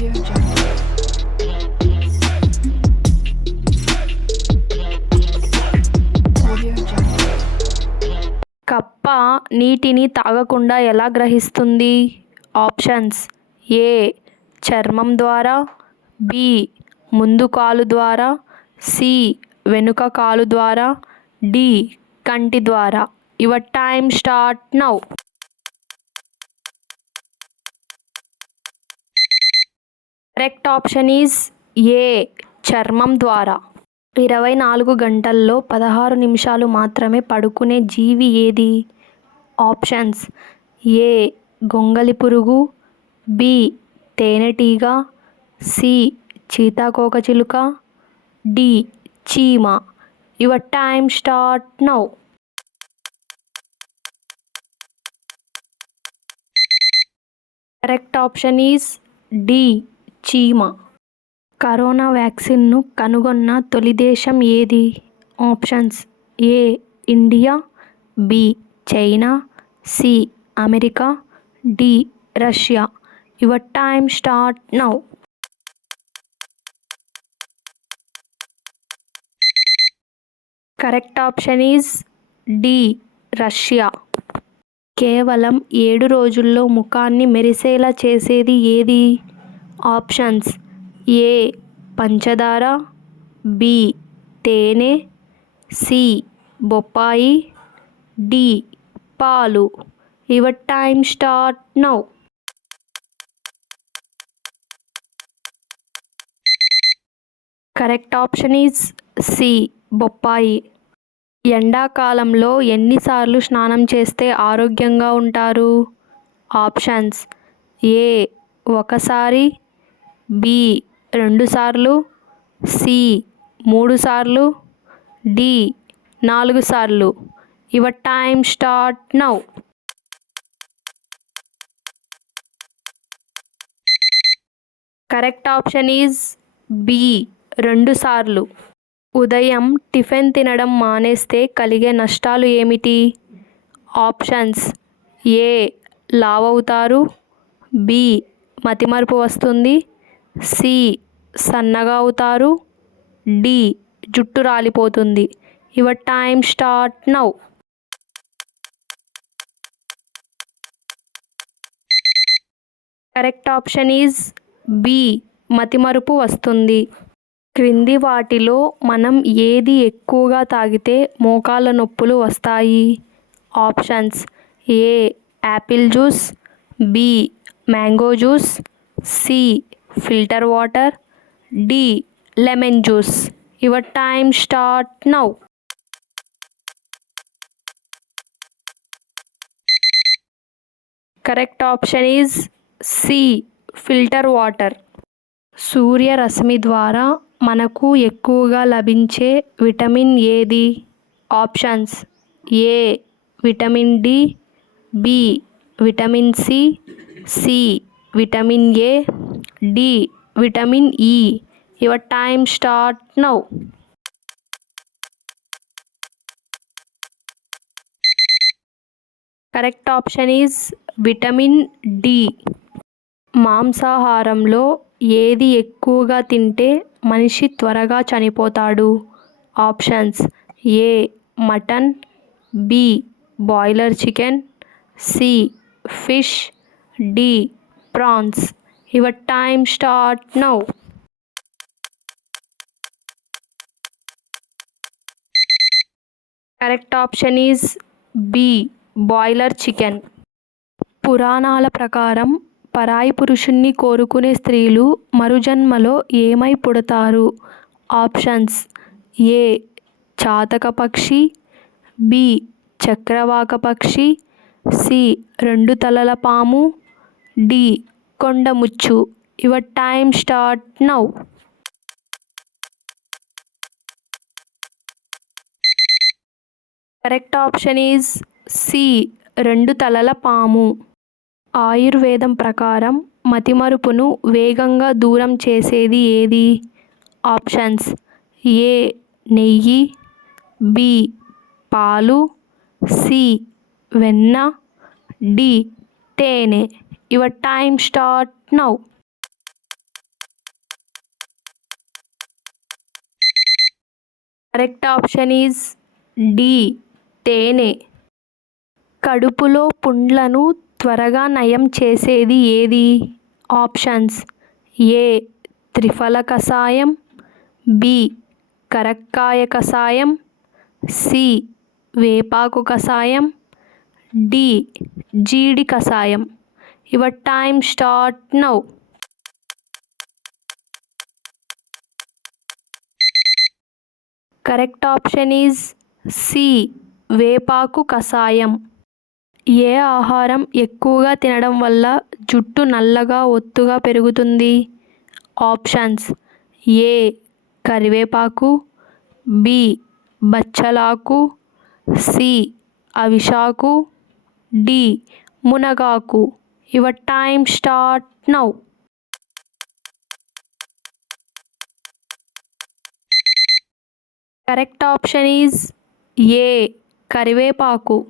Audio Jungle. Audio Jungle. కప్ప నీటిని తాగకుండా ఎలా గ్రహిస్తుంది? ఆప్షన్స్: ఏ చర్మం ద్వారా, బి ముందు కాలు ద్వారా, సి వెనుక కాలు ద్వారా, డి కంటి ద్వారా. Your time start now. Correct option is a చర్మం ద్వారా. 24 గంటల్లో 16 నిమిషాలు మాత్రమే పడుకునే జీవి ఏది? ఆప్షన్స్: ఏ గొంగళి పురుగు, బి తేనెటీగ, సి సీతాకోకచిలుక, డి చీమ. Your time start now. Correct option is D చీమ. కరోనా వ్యాక్సిన్ను కనుగొన్న తొలి దేశం ఏది? Options: A India, B China, C America, D Russia. Your time start now. Correct option is D Russia. కేవలం 7 రోజుల్లో ముఖాన్ని మెరిసేలా చేసేది ఏది? ఆప్షన్స్: ఏ పంచదార, బి తేనె, సి బొప్పాయి, డి పాలు. Your time start now. Correct option is C బొప్పాయి. ఎండాకాలంలో ఎన్నిసార్లు స్నానం చేస్తే ఆరోగ్యంగా ఉంటారు? ఆప్షన్స్: ఏ ఒకసారి, బి 2 సార్లు, సి 3 సార్లు, డి 4 సార్లు. Your time start now. Correct option is B 2 సార్లు. ఉదయం టిఫిన్ తినడం మానేస్తే కలిగే నష్టాలు ఏమిటి? ఆప్షన్స్: ఏ లావవుతారు, బి మతిమరుపు వస్తుంది, సి సన్నగా అవుతారు, డి జుట్టు రాలిపోతుంది. Your time start now. Correct option is B మతిమరుపు వస్తుంది. క్రింది వాటిలో మనం ఏది ఎక్కువగా తాగితే మోకాళ్ళ నొప్పులు వస్తాయి? Options: A apple juice, B mango juice, C filter water, D lemon juice. Your time start now. Correct option is C filter water. సూర్యరశ్మి ద్వారా మనకు ఎక్కువగా లభించే విటమిన్ ఏది? Options: A vitamin D, B vitamin C, C vitamin A, D vitamin E. Your time start now. Correct option is vitamin D. మాంసాహారంలో ఏది ఎక్కువగా తింటే మనిషి త్వరగా చనిపోతాడు? Options: A mutton, B boiler chicken, C fish, D prawns. Your time start now. Correct option is B boiler chicken. పురాణాల ప్రకారం పరాయి పురుషుణ్ణి కోరుకునే స్త్రీలు మరుజన్మలో ఏమై పుడతారు? ఆప్షన్స్: ఏ చాతక పక్షి, బి చక్రవాక పక్షి, సి 2 తలల పాము, డి కొండముచ్చు. Your time start now. Correct option is C 2 తలల పాము. ఆయుర్వేదం ప్రకారం మతిమరుపును వేగంగా దూరం చేసేది ఏది? ఆప్షన్స్: ఏ నెయ్యి, బి పాలు, సి వెన్న, డి తేనె. Your time start now. Correct option is D తేనె. కడుపులో పుండ్లను త్వరగా నయం చేసేది ఏది? ఆప్షన్స్ ఏ త్రిఫల కషాయం, బి కరక్కాయ కషాయం, సి వేపాకు కషాయం, డి జీడి కషాయం. Your time start now. Correct option is C వేపాకు కషాయం. ఏ ఆహారం ఎక్కువగా తినడం వల్ల జుట్టు నల్లగా ఒత్తుగా పెరుగుతుంది? ఆప్షన్స్ ఏ కరివేపాకు, బి బచ్చలాకు, సి అవిశాకు, డి మునగాకు. Your time start now. Correct option is a కరివేపాకు.